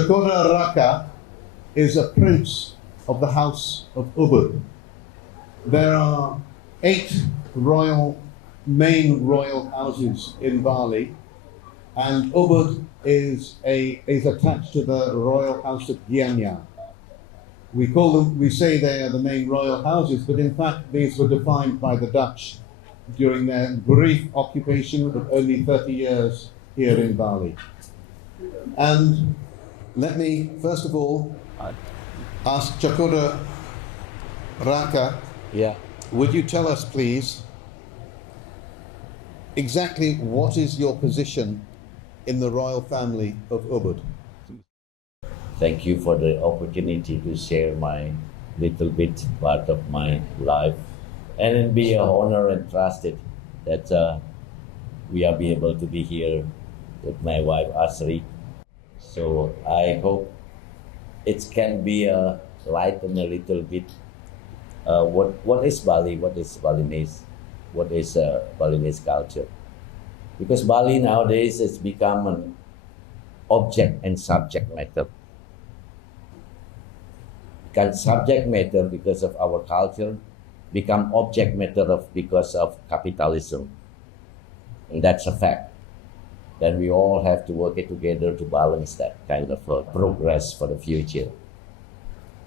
𝐿𝐻𝐻 is a prince of the house of 𝐻𝐻. There are 8 main royal houses in Bali, and 𝐻𝐻 is attached to the royal house of Gianyar. We say they are the main royal houses, but in fact these were defined by the Dutch during their brief occupation of only 30 years here in Bali. And let me first of all ask 𝐻𝐻𝐻, Yeah. would you tell us please exactly what is your position in the royal family of 𝐻𝐻? Thank you for the opportunity to share my little bit part of my life, and it be an honor and trusted that we are be able to be here with my wife 𝐊𝐲. So I hope it can be a lighten a little bit. What is Bali? What is Balinese? What is Balinese culture? Because Bali nowadays has become an object and subject matter. Subject matter because of our culture, become object matter because of capitalism. And that's a fact. Then we all have to work it together to balance that kind of progress for the future.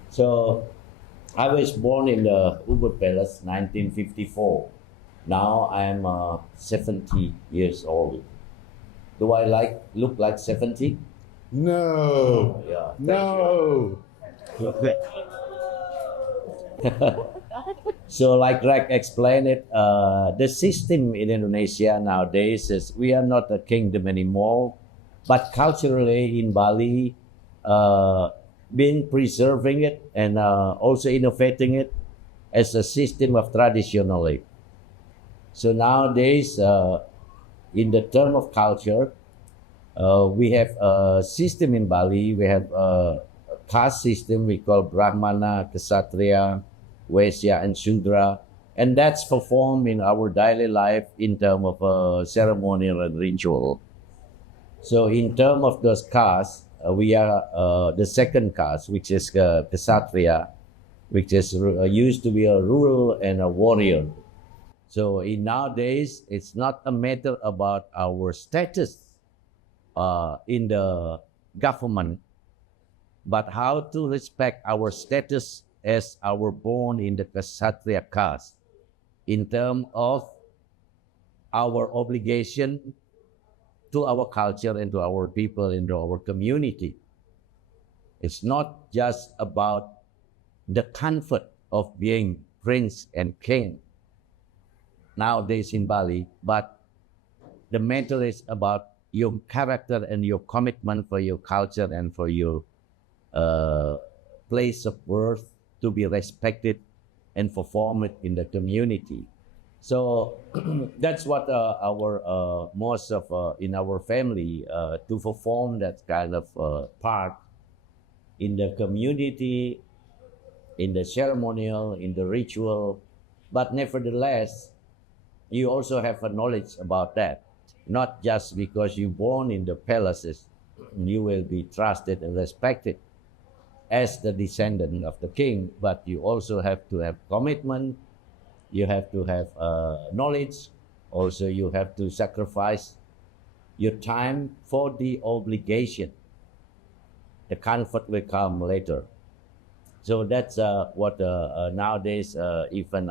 So I was born in the 𝐻𝐻 Palace, 1954. Now I'm 70 years old. Do I look like 70? No. Yeah. No. So like Greg explained it, the system in Indonesia nowadays is we are not a kingdom anymore, but culturally in Bali, been preserving it and also innovating it as a system of traditionally. So nowadays, in the term of culture, we have a system in Bali. We have a caste system we call Brahmana, Kshatriya, Vaishya, and Shudra, and that's performed in our daily life in terms of ceremonial and ritual. So in terms of those castes, we are the second caste, which is Kshatriya, which is used to be a ruler and a warrior. So in nowadays, it's not a matter about our status in the government, but how to respect our status as our born in the Kshatriya caste in terms of our obligation to our culture and to our people and to our community. It's not just about the comfort of being prince and king nowadays in Bali, but the matter is about your character and your commitment for your culture and for your place of birth to be respected and performed in the community. So that's what our most of in our family to perform that kind of part in the community, in the ceremonial, in the ritual. But nevertheless, you also have a knowledge about that. Not just because you're born in the palaces, you will be trusted and respected as the descendant of the king, but you also have to have commitment, you have to have knowledge, also you have to sacrifice your time for the obligation. The comfort will come later. So that's what nowadays, even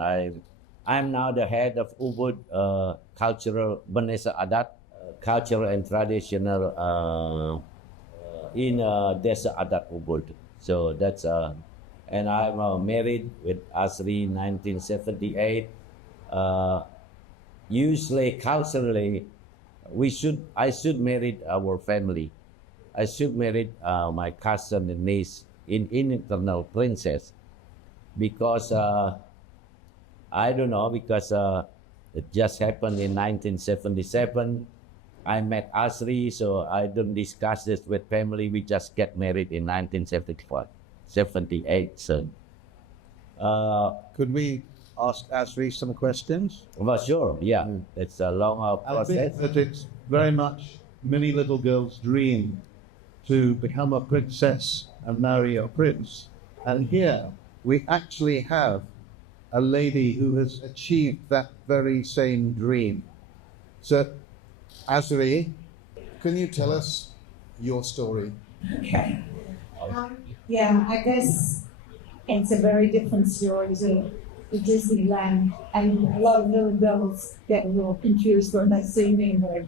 I'm now the head of 𝐻𝐻 cultural Bahasa Adat, cultural and traditional in Desa Adat 𝐻𝐻. So that's and I'm married with 𝐊𝐲 1978. Usually, culturally, I should marry our family. I should marry my cousin and niece in internal princess, because I don't know, because it just happened in 1977. I met 𝐊𝐲, so I don't discuss this with family. We just get married in 1975, 78. So, could we ask 𝐊𝐲 some questions? well, sure, yeah. It's a long I think process. that it's very much many little girls' dream to become a princess and marry a prince. And here we actually have a lady who has achieved that very same dream. So, 𝐊𝐲𝐬𝐬, can you tell us your story? Okay. Yeah, I guess it's a very different story to Disneyland, and a lot of little girls get a little confused when they see me and go,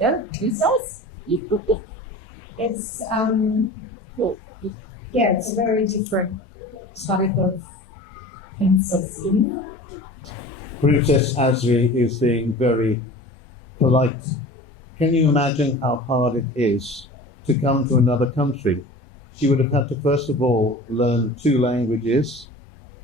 "Yeah, Jesus." It's yeah, it's a very different type of princess. Princess 𝐊𝐲𝐬𝐬 is being very polite. Can you imagine how hard it is to come to another country? She would have had to first of all learn 2 languages,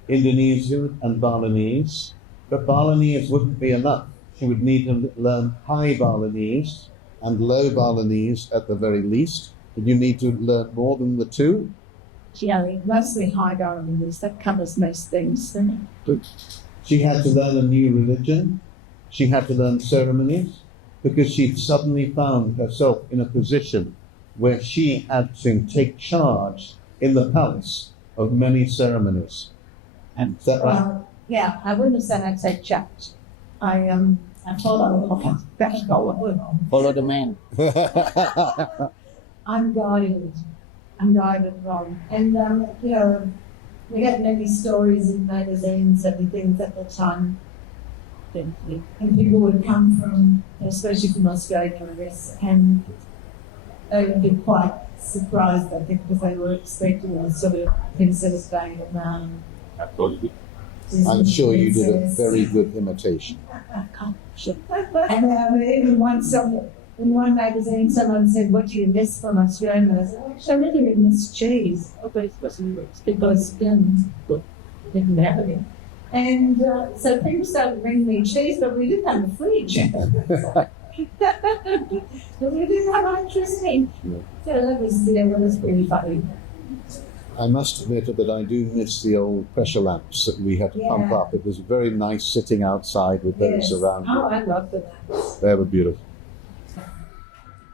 Indonesian and Balinese, but Balinese wouldn't be enough. She would need to learn High Balinese and Low Balinese at the very least. Did you need to learn more than the 2? Yeah, mostly high Balinese. That covers most things. She had to learn a new religion. She had to learn ceremonies because she suddenly found herself in a position where she had to take charge in the palace of many ceremonies. And is that right? Yeah, I wouldn't have said I'd take charge. I follow. Follow the man. I'm guided. I'm guided wrong. And you know, we get many stories in magazines and things at the time. And people would come from, especially from Australia, I guess, and they would be quite surprised, I think, because they were expecting a sort of Princess Diana. I'm sure you did a very good imitation. And even once in one magazine, someone said, "What do you miss from Australia?" I said, "I really miss cheese." Because didn't have it. And so people started bringing me cheese, but we didn't have a fridge. But we didn't have electricity. So that was pretty funny. I must admit that I do miss the old pressure lamps that we had to pump up. It was very nice sitting outside with those around. Oh, I love the lamps. They were beautiful.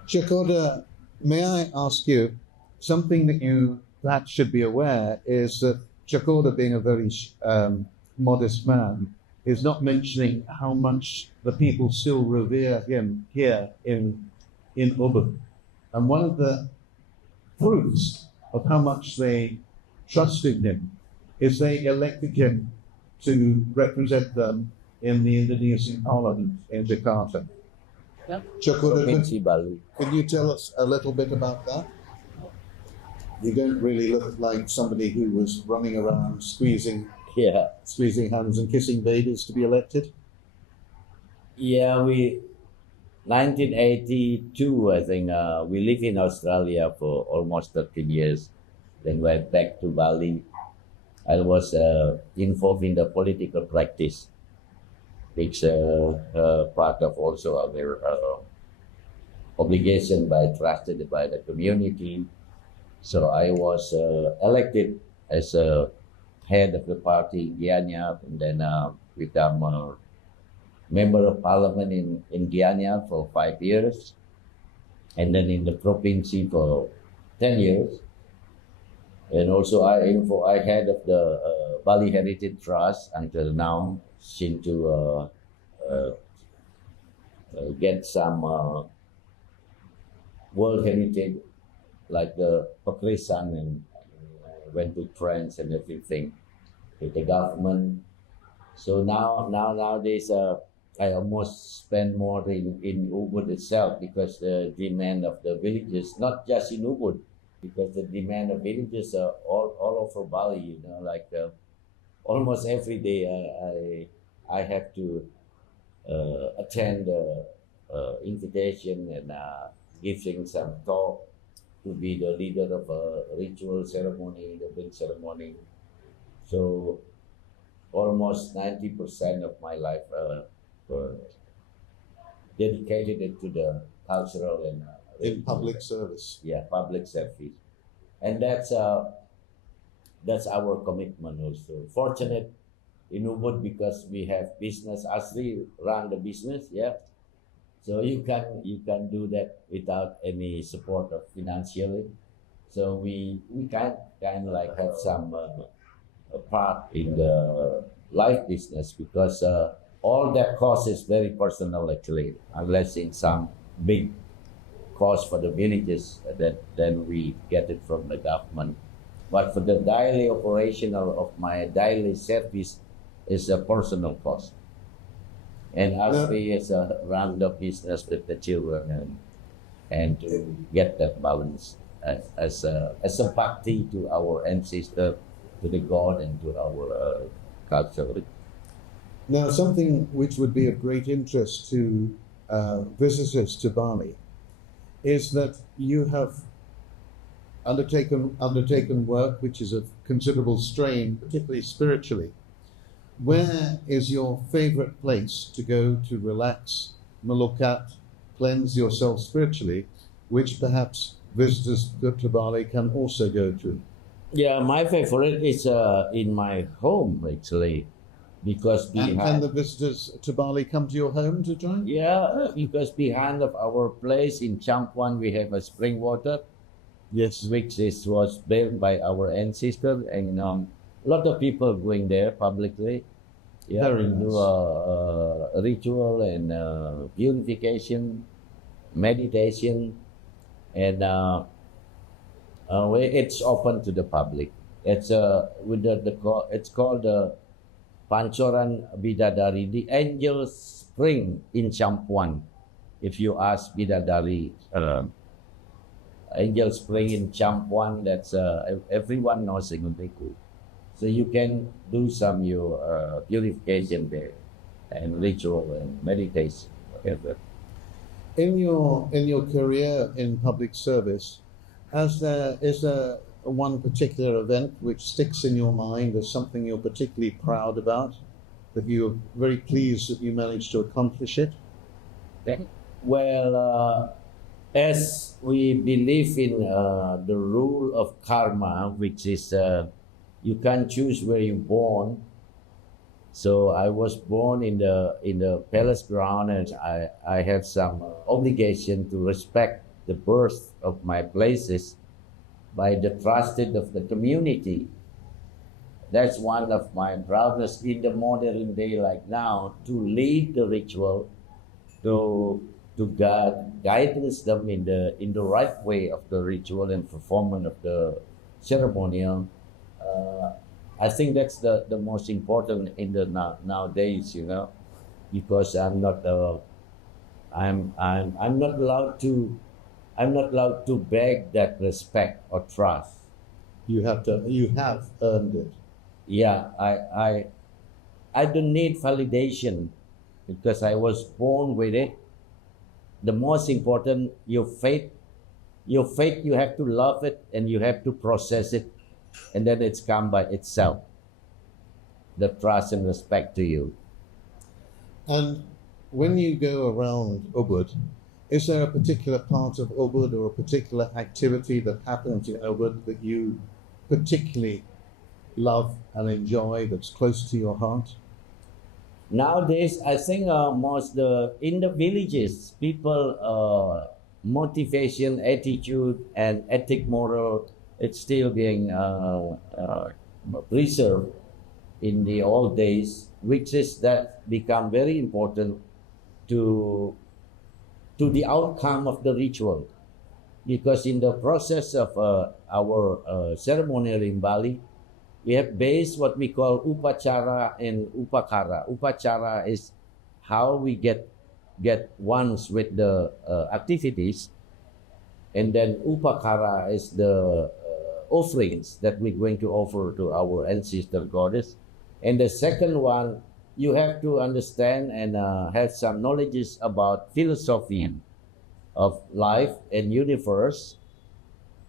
𝐶𝐞𝐬𝐧, may I ask you, something that you perhaps should be aware is that 𝐶𝐞𝐬𝐧, being a very modest man, is not mentioning how much the people still revere him here in Ubud. And one of the proofs of how much they trusted him is they elected him to represent them in the Indonesian Parliament in Jakarta. 𝐶𝐞𝐬𝐧, can you tell us a little bit about that? You don't really look like somebody who was running around squeezing hands and kissing babies to be elected. Yeah, 1982, I think, we lived in Australia for almost 13 years. Then went back to Bali. I was involved in the political practice. It's part of also our obligation trusted by the community. So I was elected as a head of the party, 𝐊𝐢𝐽𝐺, and then become a member of parliament in 𝐊𝐢𝐽𝐺 for 5 years, and then in the province for 10 years. And also I head of the Bali Heritage Trust until now, since to get some World Heritage like the Pakrisan, and went to France and everything with the government. So nowadays I almost spend more in Ubud itself, because the demand of the villages, not just in Ubud, because the demand of villages are all over Bali, you know, like almost every day I have to attend invitation and giving some talk to be the leader of a ritual ceremony, the big ceremony. So almost 90% of my life dedicated to the cultural and In public service. Yeah, public service, and that's our commitment also. Fortunate in Ubud because we have business. 𝐊𝐲𝐬𝐧 run the business, yeah. So you can do that without any support of financially. So we kind of like have some a part in the life business because all that cost is very personal actually, unless in some big cost for the villages that then we get it from the government. But for the daily operational of my daily service is a personal cost. And Ashley is a run the business with the children and to get that balance as a bhakti to our ancestor, to the God and to our culture. Now, something which would be of great interest to visitors to Bali is that you have undertaken work which is of considerable strain, particularly spiritually. Where is your favorite place to go to relax, melukat, cleanse yourself spiritually, which perhaps visitors to Bali can also go to? Yeah, my favorite is in my home actually, because And can the visitors to Bali come to your home to join? yeah, because behind of our place in Champuan we have a spring water, Yes. which was built by our ancestors, and a lot of people going there publicly. Yeah, Very to do nice. a ritual and purification, meditation, and it's open to the public. It's with it's called the Pancoran Bidadari, the angel spring in Champuan. If you ask Bidadari, angel spring in Champuan, that's everyone knows 𝐿𝐢𝐽𝐿𝐻𝐿. So you can do some your purification there and ritual and meditation, whatever. In your career in public service, is there one particular event which sticks in your mind as something you're particularly proud about, that you're very pleased that you managed to accomplish it? Well, as we believe in the rule of karma, which is you can't choose where you're born. So I was born in the palace ground, and I have some obligation to respect the birth of my places by the trusted of the community. That's one of my proudness in the modern day like now, to lead the ritual, to guidance them in the right way of the ritual and performance of the ceremonial. I think that's the most important in the nowadays, because I'm not allowed to beg that respect or trust. You have earned it. Yeah, I don't need validation because I was born with it. The most important, your faith, you have to love it and you have to process it, and then it's come by itself. The trust and respect to you. And when you go around Ubud, is there a particular part of Ubud or a particular activity that happens in Ubud that you particularly love and enjoy, that's close to your heart? Nowadays, I think in the villages, people motivation, attitude, and ethic moral, it's still being preserved in the old days, which is that become very important to the outcome of the ritual. Because in the process of our ceremonial in Bali, we have based what we call upacara and upakara. Upacara is how we get ones with the activities, and then upakara is the offerings that we're going to offer to our ancestor goddess. And the second one, you have to understand and have some knowledge about philosophy of life and universe,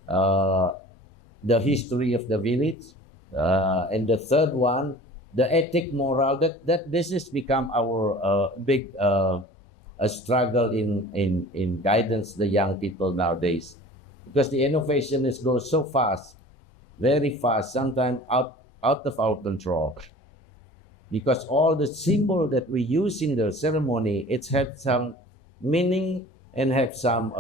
the history of the village, and the third one, the ethic moral. That this has become our big struggle in guidance the young people nowadays, because the innovation goes so fast, very fast, sometimes out of our control. Because all the symbol that we use in the ceremony, it's had some meaning and have some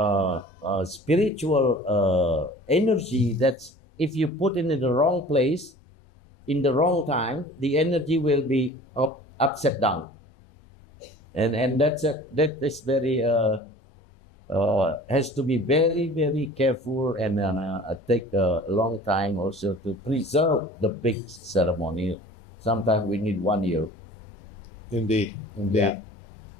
spiritual energy. That's if you put it in the wrong place, in the wrong time, the energy will be upside down, and that is very has to be very careful and take a long time also to preserve the big ceremony. Sometimes we need 1 year. Indeed. Yeah.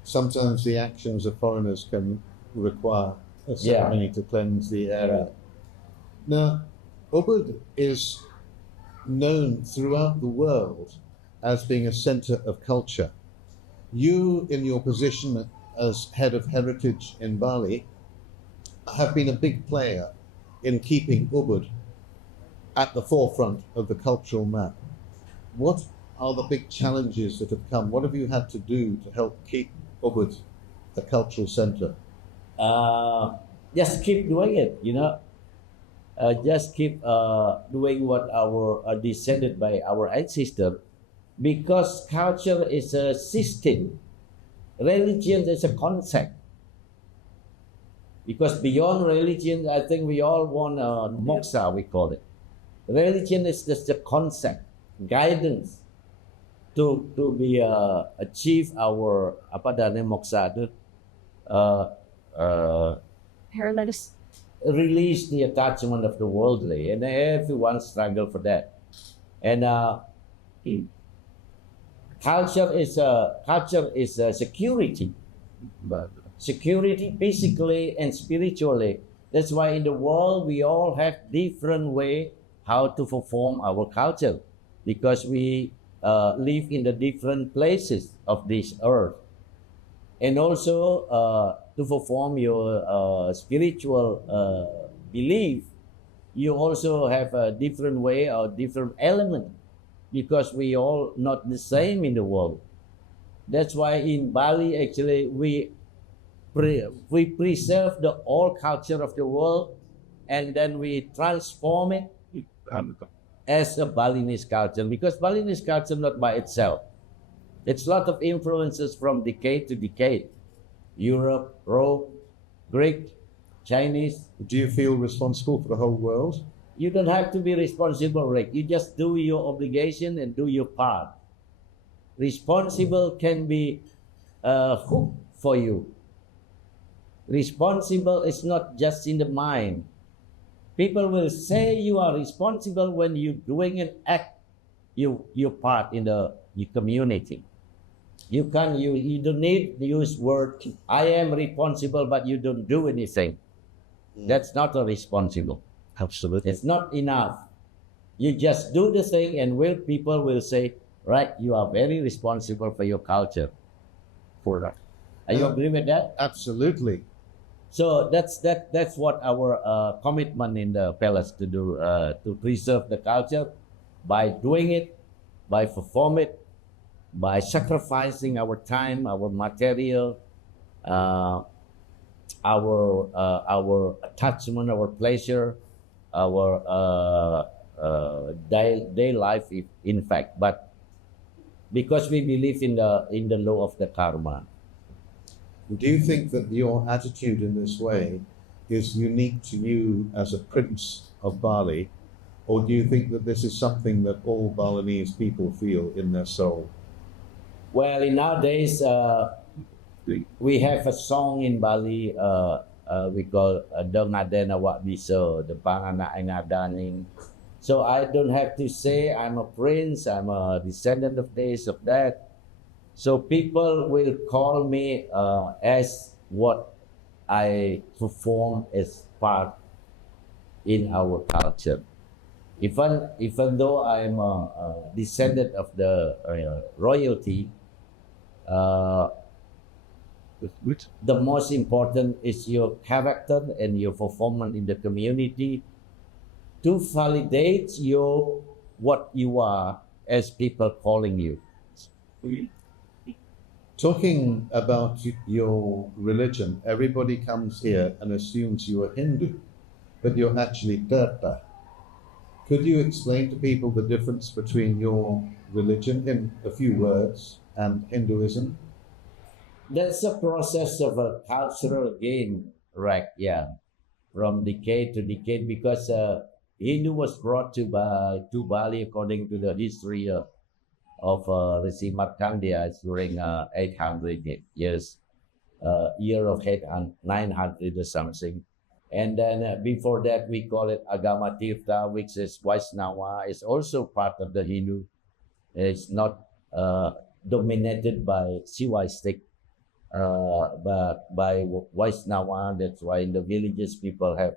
Sometimes the actions of foreigners can require a ceremony to cleanse the area. Now, Ubud is known throughout the world as being a center of culture. You, in your position as head of heritage in Bali, have been a big player in keeping Ubud at the forefront of the cultural map. What are the big challenges that have come? What have you had to do to help keep Ubud a cultural center? Just keep doing it, just keep doing what our descended by our ancestors, because culture is a system, religion is a concept. Because beyond religion, I think we all want moksha, we call it. Religion is just a concept, guidance to be achieve our moksha, release the attachment of the worldly, and everyone struggle for that. And culture is security, security physically and spiritually. That's why in the world we all have different way how to perform our culture, because we live in the different places of this earth. And also to perform your spiritual belief, you also have a different way or different element, because we all not the same in the world. That's why in Bali actually we preserve the old culture of the world, and then we transform it as a Balinese culture, because Balinese culture not by itself. It's a lot of influences from decade to decade. Europe, Rome, Greek, Chinese. Do you feel responsible for the whole world? You don't have to be responsible, Rick. You just do your obligation and do your part. Responsible can be a hook for you. Responsible is not just in the mind. People will say you are responsible when you're doing an act, your part in the community. You don't need to use word, I am responsible, but you don't do anything. That's not a responsible. Absolutely. It's not enough. You just do the thing, and people will say, right, you are very responsible for your culture. For that. Are you agree with that? Absolutely. So that's what our commitment in the palace to do, to preserve the culture by doing it, by perform it, by sacrificing our time, our material, our attachment, our pleasure, our day life, in fact. But because we believe in the law of the karma. Do you think that your attitude in this way is unique to you as a prince of Bali, or do you think that this is something that all Balinese people feel in their soul? Well, in nowadays, we have a song in Bali we call Dengadena Wak Bisa, the Pangana Ngadaning. So I don't have to say I'm a prince, I'm a descendant of this, of that. So people will call me as what I perform as part in our culture. Even though I'm a descendant of the royalty, the most important is your character and your performance in the community to validate what you are as people calling you. Talking about your religion, everybody comes here and assumes you are Hindu, but you're actually Tirtha. Could you explain to people the difference between your religion in a few words and Hinduism? That's a process of a cultural gain, right? Yeah, from decade to decade, because Hindu was brought to Bali according to the history of Rishi Markandeya during 800 years, year of 900 or something. And then before that, we call it Agama Tirtha, which is Vaishnava. It's also part of the Hindu. It's not dominated by Shivaistic, but by Vaishnava. That's why in the villages people have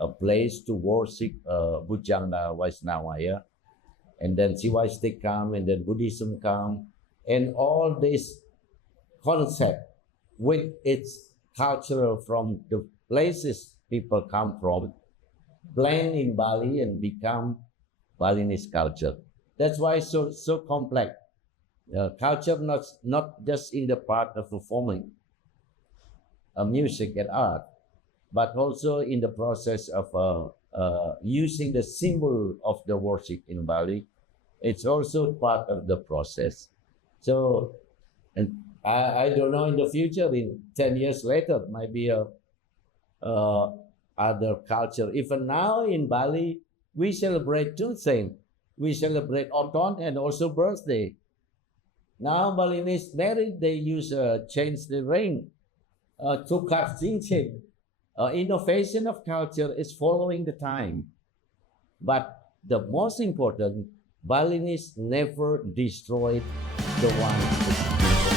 a place to worship Bhujanga Vaishnava, yeah? And then Shivaistic come, and then Buddhism come, and all this concept with its cultural from the places people come from, blend in Bali and become Balinese culture. That's why it's so complex. Culture not just in the part of performing music and art, but also in the process of using the symbol of the worship in Bali. It's also part of the process. So, and I don't know in the future, in 10 years later, maybe other culture. Even now in Bali, we celebrate two things. We celebrate autumn and also birthday. Now Balinese married, they use change the ring. Tukar cincin. Innovation of culture is following the time. But the most important, Balinese never destroyed the one.